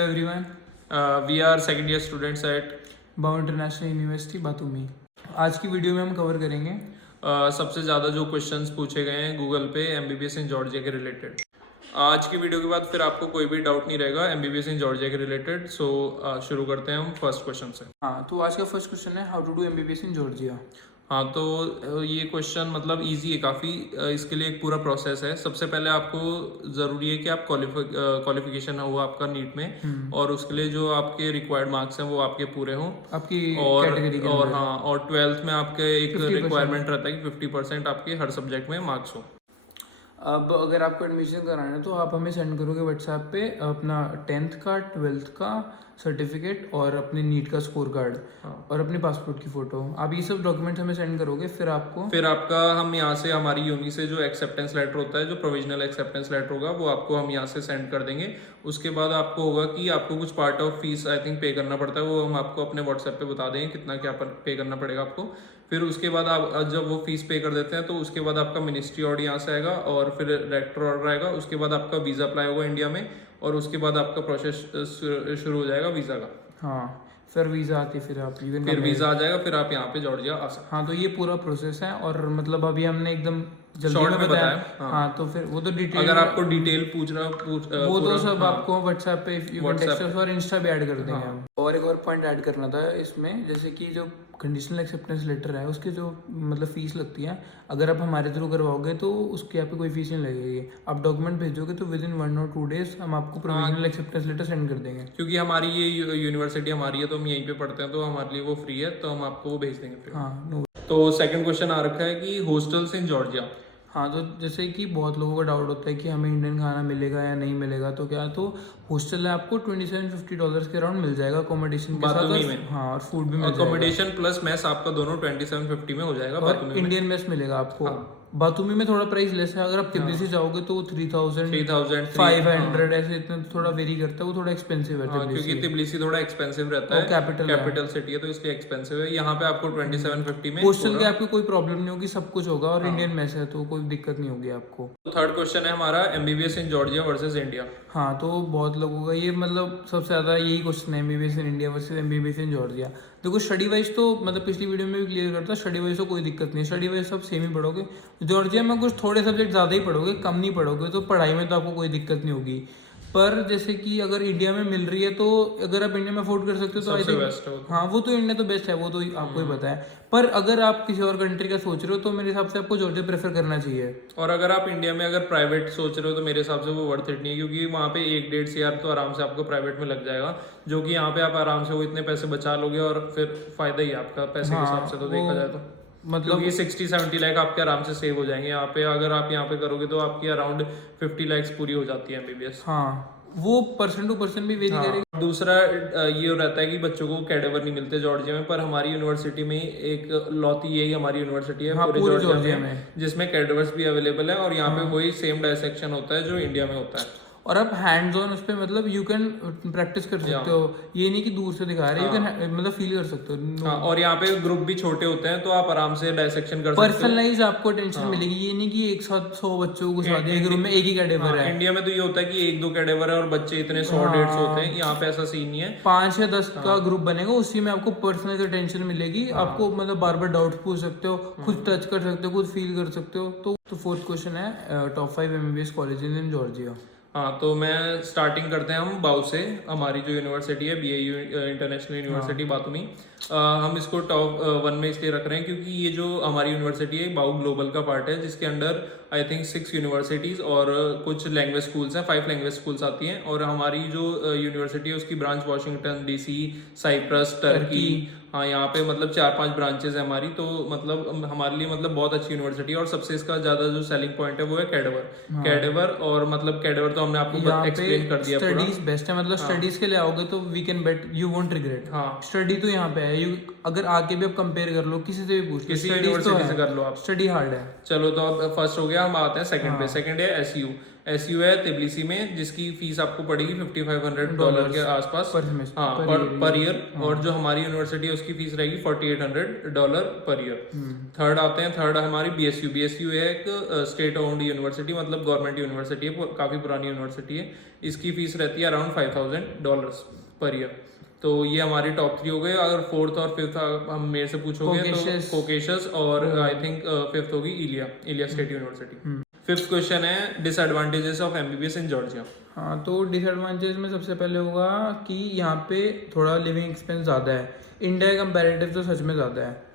everyone, We are second year students at बाउ international university बातूमी। आज की वीडियो में हम कवर करेंगे सबसे ज़्यादा जो क्वेश्चंस पूछे गए हैं गूगल पे एमबीबीएस इन जॉर्जिया के रिलेटेड। आज की वीडियो के बाद फिर आपको कोई भी डाउट नहीं रहेगा एमबीबीएस इन जॉर्जिया के रिलेटेड। सो शुरू करते हैं हम फर्स्ट क्वेश्चन से। हाँ, तो आज का फर्स्ट क्वेश्चन है how to do MBBS in Georgia. हाँ, तो ये क्वेश्चन मतलब इजी है काफ़ी। इसके लिए एक पूरा प्रोसेस है। सबसे पहले आपको ज़रूरी है कि आप क्वालिफिकेशन हो आपका नीट में, और उसके लिए जो आपके रिक्वायर्ड मार्क्स हैं वो आपके पूरे हों आपकी और कैटेगरी के अंदर। हाँ, और 12th में आपके एक 50% रिक्वायरमेंट रहता है कि 50% आपके हर सब्जेक्ट में मार्क्स हो। अब अगर आपको एडमिशन कराना है तो आप हमें सेंड करोगे व्हाट्सएप पे अपना 10th का 12th का सर्टिफिकेट और अपने नीट का स्कोर कार्ड और अपने पासपोर्ट की फ़ोटो। आप ये सब डॉक्यूमेंट हमें सेंड करोगे, फिर आपका हम यहाँ से हमारी यूनी से जो एक्सेप्टेंस लेटर होता है, जो प्रोविजनल एक्सेप्टेंस लेटर होगा, वो आपको हम यहाँ से सेंड कर देंगे। उसके बाद आपको होगा कि आपको कुछ part of fees I think पे करना पड़ता है, वो हम आपको अपने व्हाट्सएप पे बता देंगे कितना क्या पे करना पड़ेगा आपको। फिर उसके बाद आप जब वो फीस पे कर देते हैं तो उसके बाद आपका मिनिस्ट्री ऑर्डर यहाँ से आएगा और फिर रेक्टर ऑर्डर आएगा। उसके बाद आपका वीज़ा अप्लाई होगा इंडिया में और उसके बाद आपका प्रोसेस शुरू हो जाएगा वीज़ा का। हाँ, फिर वीज़ा आती, फिर आप फिर वीज़ा आ जाएगा, फिर आप यहाँ पे जॉर्जिया आ सकते हाँ, तो ये पूरा प्रोसेस है और मतलब अभी हमने एकदम जल्दी शॉर्ट में में बताया। हाँ, तो फिर वो तो डिटेल, अगर आपको डिटेल वो तो सब आपको व्हाट्सएप पे टेक्स्ट और इंस्टा पे ऐड कर देंगे हम। और एक और पॉइंट ऐड करना था इसमें, जैसे कि जो कंडीशनल एक्सेप्टेंस लेटर है उसकी जो मतलब फीस लगती है, अगर आप हमारे थ्रू करवाओगे तो उसकी आपको कोई फीस नहीं लगेगी। आप डॉक्यूमेंट भेजोगे तो विद इन 1 और 2 डेज हम आपको प्रोविजनल एक्सेप्टेंस लेटर सेंड कर देंगे। क्योंकि हमारी ये यूनिवर्सिटी हमारी है तो हम यहीं पे पढ़ते हैं, तो हमारे लिए वो फ्री है, तो हम आपको वो भेज देंगे फ्री। हाँ, तो सेकंड क्वेश्चन आ रखा है कि हॉस्टल्स इन जॉर्जिया। हाँ, तो जैसे कि बहुत लोगों का डाउट होता है कि हमें इंडियन खाना मिलेगा या नहीं मिलेगा, तो क्या, तो हॉस्टल है आपको $2750 के अराउंड मिल जाएगा अकोमोडेशन के साथ। हाँ, और फूड भी मिल जाएगा। अकोमोडेशन प्लस मेस आपका दोनों 2750 में हो जाएगा। और इंडियन मेस मिलेगा आपको। हाँ। बातूमी में थोड़ा प्राइस लेस है, अगर आप तिब्बती जाओगे तो 3,500 ऐसे इतना थोड़ा वेरी करता है, वो थोड़ा एक्सपेंसिव है। क्योंकि तिब्लिसी थोड़ा एक्सपेंसिव रहता है, कैपिटल सिटी है तो इसलिए एक्सपेंसिव है। यहाँ पे आपको 2750 में हॉस्टल के आपको कोई प्रॉब्लम नहीं होगी, सब कुछ होगा और इंडियन मेस है तो कोई दिक्कत नहीं होगी आपको। थर्ड क्वेश्चन है हमारा MBBS in Georgia versus India. हाँ, तो बहुत लोगों का ये मतलब सबसे ज़्यादा यही क्वेश्चन है, MBBS in India versus MBBS in Georgia. देखो, स्टडी वाइज तो मतलब पिछली वीडियो में भी क्लियर करता, स्टडी वाइज तो कोई दिक्कत नहीं, स्टडी वाइज सब सेम ही पढ़ोगे। जॉर्जिया में कुछ थोड़े सब्जेक्ट ज़्यादा ही पढ़ोगे, कम नहीं पढ़ोगे, तो पढ़ाई में तो आपको कोई दिक्कत नहीं होगी। पर जैसे कि अगर इंडिया में मिल रही है तो अगर आप इंडिया में अफोर्ड कर सकते हो तो आई थिंक हाँ, वो तो इंडिया तो बेस्ट है, वो तो आपको ही पता है। पर अगर आप किसी और कंट्री का सोच रहे हो तो मेरे हिसाब से आपको जॉर्जिया प्रेफर करना चाहिए। और अगर आप इंडिया में अगर प्राइवेट सोच रहे हो तो मेरे हिसाब से वो वर्थ इट नहीं है, क्योंकि वहाँ पे 1-1.5 से तो आराम से आपको प्राइवेट में लग जाएगा, जो कि यहाँ पे आप आराम से वो इतने पैसे बचा लोगे और फिर फायदा ही आपका पैसे के हिसाब से तो देखा जाए तो। मतलब ये 60-70 लाख आपके आराम से सेव हो जाएंगे यहाँ पे। अगर आप यहाँ पे करोगे तो आपकी अराउंड 50 लाख पूरी हो जाती है एमबीबीएस। हाँ, वो पर्सन टू पर्सन भी वेरी करेगा। दूसरा ये रहता है कि बच्चों को कैडेवर नहीं मिलते जॉर्जिया में, पर हमारी यूनिवर्सिटी में एक लौती यही हमारी यूनिवर्सिटी है पूरे जॉर्जिया में जिसमें कैडेवर्स भी अवेलेबल है, और यहाँ पे वही सेम डायसेक्शन होता है जो इंडिया में होता है। और आप हैंड्स ऑन उस पे मतलब यू कैन प्रैक्टिस कर सकते हो, ये नहीं कि दूर से दिखा रहे, यू कैन मतलब फील कर सकते हो। और यहाँ पे ग्रुप भी छोटे होते हैं तो आप आराम से डायसेक्शन कर सकते हो। पर्सनलाइज आपको टेंशन मिलेगी, ये नहीं कि एक साथ 100 बच्चों को साथ एक रूम में एक ही कैडेवर है। इंडिया में तो ये होता है कि 1-2 कैडेवर है और बच्चे इतने 100-150 होते हैं। यहाँ पे ऐसा सीन नहीं है, 5 या 10 का ग्रुप बनेगा, उसी में आपको पर्सनल टेंशन मिलेगी। आपको मतलब बार बार डाउट पूछ सकते हो, खुद टच कर सकते हो, खुद फील कर सकते हो। तो फोर्थ क्वेश्चन है top 5 MBBS colleges in Georgia. हाँ, तो मैं स्टार्टिंग करते हैं हम बाउ से। हमारी जो यूनिवर्सिटी है बीएयू इंटरनेशनल यूनिवर्सिटी बातूमी, हम इसको टॉप 1 में इसलिए रख रहे हैं क्योंकि ये जो हमारी यूनिवर्सिटी है बाउ ग्लोबल का पार्ट है, जिसके अंडर आई थिंक 6 यूनिवर्सिटीज़ और कुछ लैंग्वेज स्कूल्स हैं, 5 लैंग्वेज स्कूल्स आती हैं। और हमारी जो यूनिवर्सिटी है उसकी branch Washington DC, Cyprus, Turkey, हाँ, यहाँ पे मतलब 4-5 ब्रांचेस है हमारी। तो मतलब हमारे लिए मतलब बहुत अच्छी यूनिवर्सिटी है, और सबसे इसका ज़्यादा जो सेलिंग पॉइंट है वो है कैडेवर। और मतलब कैडेवर तो हमने आपको एक्सप्लेन कर दिया। स्टडीज बेस्ट है, मतलब स्टडीज के लिए आओगे तो we can bet, you won't regret. हाँ, स्टडी तो यहाँ पे है, यू अगर आके भी आप कंपेयर कर लो, किसी से भी पूछ लो, किसी यूनिवर्सिटी से कर लो आप। स्टडी हार्ड है। चलो, तो अब फर्स्ट हो गया, हम आते हैं सेकंड पे। सेकंड है एसयू। SU है तिबलिसी में, जिसकी फीस आपको पड़ेगी $5500 के आसपास पर सेमेस्टर, हाँ पर ईयर। और जो हमारी यूनिवर्सिटी है उसकी फीस रहेगी $4800 पर ईयर। थर्ड आते हैं, थर्ड हमारी BSU है एक स्टेट ओन्ड यूनिवर्सिटी, मतलब गवर्नमेंट यूनिवर्सिटी है, काफ़ी पुरानी यूनिवर्सिटी है। इसकी फीस रहती है अराउंड $5000 पर ईयर। तो ये हमारी टॉप 3 हो गए। अगर फोर्थ और फिफ्थ हम मेरे से पूछोगे तो कोकेशस, और आई थिंक फिफ्थ होगी इलिया स्टेट यूनिवर्सिटी। फिफ्थ क्वेश्चन है disadvantages of MBBS in Georgia. हाँ, तो डिसएडवांटेज में सबसे पहले होगा कि यहाँ पे थोड़ा लिविंग एक्सपेंस ज़्यादा है, इंडिया कंपैरेटिव तो सच में ज़्यादा है।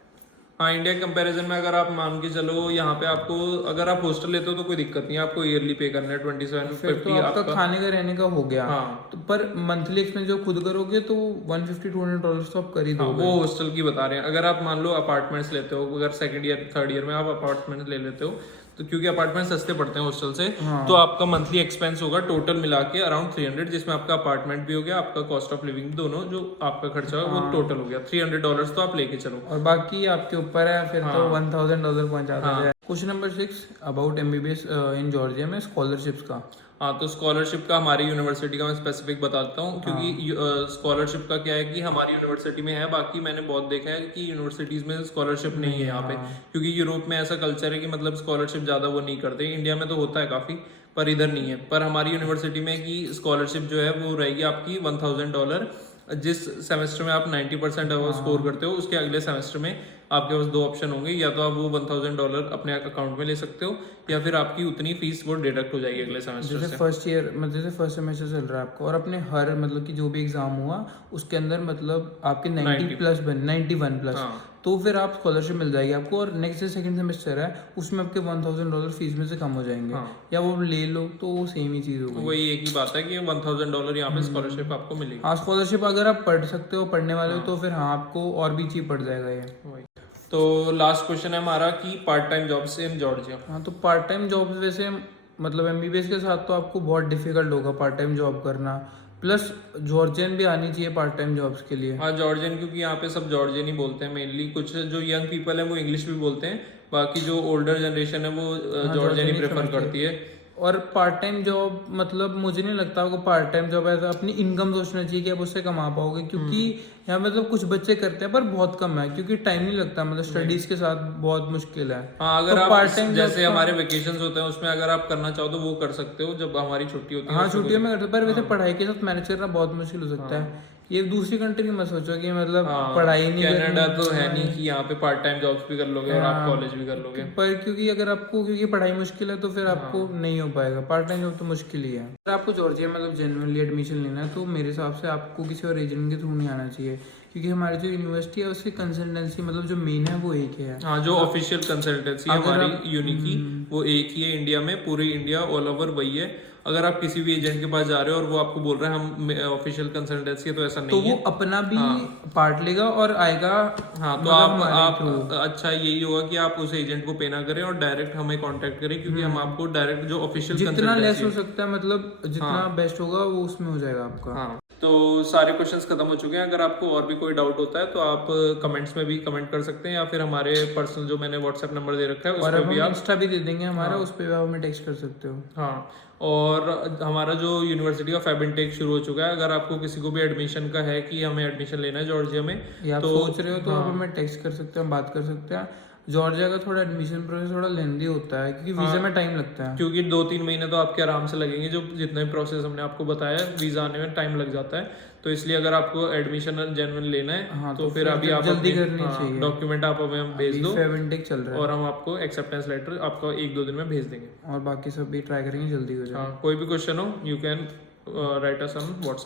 हाँ, इंडिया कंपैरिजन में अगर आप मान के चलो, यहाँ पे आपको अगर आप हॉस्टल लेते हो तो कोई दिक्कत नहीं है, आपको ईयरली पे करना है 2750 तो आपका खाने का रहने का हो गया। हाँ। तो पर मंथली एक्सपेंस जो खुद करोगे तो $150-200 तो आप कर ही दोगे। वो हॉस्टल की बता रहे हैं। अगर आप मान लो अपार्टमेंट्स लेते हो, अगर सेकंड ईयर थर्ड ईयर में आप अपार्टमेंट ले लेते हो, तो क्योंकि अपार्टमेंट सस्ते पड़ते हैं हॉस्टल से, तो आपका मंथली एक्सपेंस होगा टोटल मिला के अराउंड 300, जिसमें आपका अपार्टमेंट भी हो गया, आपका कॉस्ट ऑफ लिविंग दोनों जो आपका खर्चा है वो टोटल हो गया $300 तो आप लेके चलो। और बाकी आपके ऊपर है, फिर तो $1000 पहुंचाता है। Question number 6 about MBBS in Georgia में स्कॉलरशिप्स का। हाँ, तो स्कॉलरशिप का हमारी यूनिवर्सिटी का मैं स्पेसिफिक बताता हूँ, क्योंकि स्कॉलरशिप का क्या है कि हमारी यूनिवर्सिटी में है, बाकी मैंने बहुत देखा है कि यूनिवर्सिटीज में स्कॉलरशिप नहीं है यहाँ पे, क्योंकि यूरोप में ऐसा कल्चर है कि मतलब स्कॉलरशिप ज़्यादा वो नहीं करते। इंडिया में तो होता है काफ़ी, पर इधर नहीं है। पर हमारी यूनिवर्सिटी में कि स्कॉलरशिप जो है वो रहेगी आपकी $1000। जिस सेमेस्टर में आप 90% स्कोर करते हो, उसके अगले सेमेस्टर में आपके पास 2 ऑप्शन होंगे, या तो आप वो $1000 अपने अकाउंट में ले सकते हो, या फिर आपकी उतनी फीस वो डिडक्ट हो जाएगी अगले सेमेस्टर से। फर्स्ट ईयर मतलब जैसे फर्स्ट सेमेस्टर चल रहा है आपका, और अपने हर मतलब कि जो भी एग्जाम हुआ उसके अंदर मतलब आपके 91 प्लस, तो फिर आप स्कॉलरशिप मिल जाएगी आपको। और नेक्स्ट जो सेकंड सेमेस्टर है उसमें आपके $1000 फीस में से कम हो जाएंगे, या वो ले लो तो वो सेम ही चीज़ होगी। वही एक ही बात है कि $1000 यहाँ पे स्कॉलरशिप आपको मिलेगी। हाँ, स्कॉलरशिप अगर आप पढ़ सकते हो, पढ़ने वाले हो, तो फिर हाँ आपको और भी चीप पड़ जाएगा ये। तो लास्ट क्वेश्चन है हमारा कि part time jobs in Georgia. हाँ, तो पार्ट टाइम जॉब्स वैसे मतलब MBBS के साथ तो आपको बहुत डिफिकल्ट होगा पार्ट टाइम जॉब करना, प्लस जॉर्जियन भी आनी चाहिए पार्ट टाइम जॉब्स के लिए। हाँ, जॉर्जियन, क्योंकि यहाँ पे सब जॉर्जियन ही बोलते हैं मेनली। कुछ जो यंग पीपल है वो इंग्लिश भी बोलते हैं, बाकी जो ओल्डर जनरेशन है वो जॉर्जियन ही प्रेफर करती है। और पार्ट टाइम जॉब मतलब मुझे नहीं लगता आपको पार्ट टाइम जॉब ऐसा अपनी इनकम सोचना चाहिए कि आप उससे कमा पाओगे, क्योंकि यहाँ मतलब कुछ बच्चे करते हैं पर बहुत कम है, क्योंकि टाइम नहीं लगता, मतलब स्टडीज के साथ बहुत मुश्किल है। हाँ, अगर तो आप पार्ट टाइम जैसे हमारे वेकेशंस होते हैं उसमें अगर आप करना चाहो तो वो कर सकते हो, जब हमारी छुट्टी होती है। हाँ, छुट्टियों में करते, पर वैसे पढ़ाई के साथ मैनेज करना बहुत मुश्किल हो सकता है। ये दूसरी कंट्री में सोचो कि मतलब पढ़ाई नहीं, कनाडा तो है नहीं कि यहाँ पे पार्ट टाइम जॉब्स भी कर लोगे और आप कॉलेज भी कर लोगे। पर क्योंकि अगर आपको क्योंकि पढ़ाई मुश्किल है तो फिर आपको नहीं हो पाएगा, पार्ट टाइम जॉब तो मुश्किल ही है। अगर आपको जॉर्जिया मतलब जेन्युइनली एडमिशन लेना है तो मेरे हिसाब से आपको किसी और एजेंट के थ्रू नहीं आना चाहिए, क्योंकि हमारी जो यूनिवर्सिटी है उसकी कंसल्टेंसी मतलब जो मेन है वो एक है। हाँ, जो ऑफिशियल कंसल्टेंसी है हमारी यूनि की वो एक ही है इंडिया में, पूरे इंडिया ऑल ओवर वही है। अगर आप किसी भी एजेंट के पास जा रहे हो और वो आपको बोल रहे हैं हम ऑफिशियल कंसल्टेंसी है, तो ऐसा नहीं है। तो वो अपना भी पार्ट लेगा और आएगा। हाँ, तो आप अच्छा यही होगा कि आप उस एजेंट को पे ना करें और डायरेक्ट हमें कांटेक्ट करें, क्योंकि हम आपको डायरेक्ट जो ऑफिशियल जितना लेस हो सकता है मतलब जितना बेस्ट होगा वो उसमें हो जाएगा आपका। हाँ, तो सारे क्वेश्चंस खत्म हो चुके हैं। अगर आपको और भी कोई डाउट होता है तो आप कमेंट्स में भी कमेंट कर सकते हैं, या फिर हमारे पर्सनल जो मैंने व्हाट्सएप नंबर दे रखा है उस पर भी आप इंस्टा भी दे देंगे हमारा, उस पर आप हमें टेक्स्ट कर सकते हो। हाँ, और हमारा जो यूनिवर्सिटी का फेब इनटेक शुरू हो चुका है। अगर आपको किसी को भी एडमिशन का है कि हमें एडमिशन लेना है जॉर्जिया में, या आप सोच रहे हो तो आप हमें टेक्स्ट कर सकते हैं, बात कर सकते हैं। जॉर्जिया का थोड़ा एडमिशन प्रोसेस थोड़ा लेंदी होता है, क्योंकि वीजा में टाइम लगता है, क्योंकि 2-3 महीने तो आपके आराम से लगेंगे। जो जितने प्रोसेस हमने आपको बताया वीजा आने में टाइम लग जाता है, तो इसलिए अगर आपको एडमिशन जेन्युइन लेना है तो फिर अभी आप जल्दी करनी चाहिए। डॉक्यूमेंट आप हमें भेज दो, फेब इनटेक चल रहा है और हम आपको एक्सेप्टेंस लेटर आपको 1-2 दिन में भेज देंगे, और बाकी सब भी ट्राई करेंगे जल्दी हो जाए। कोई भी क्वेश्चन हो you can write us on WhatsApp.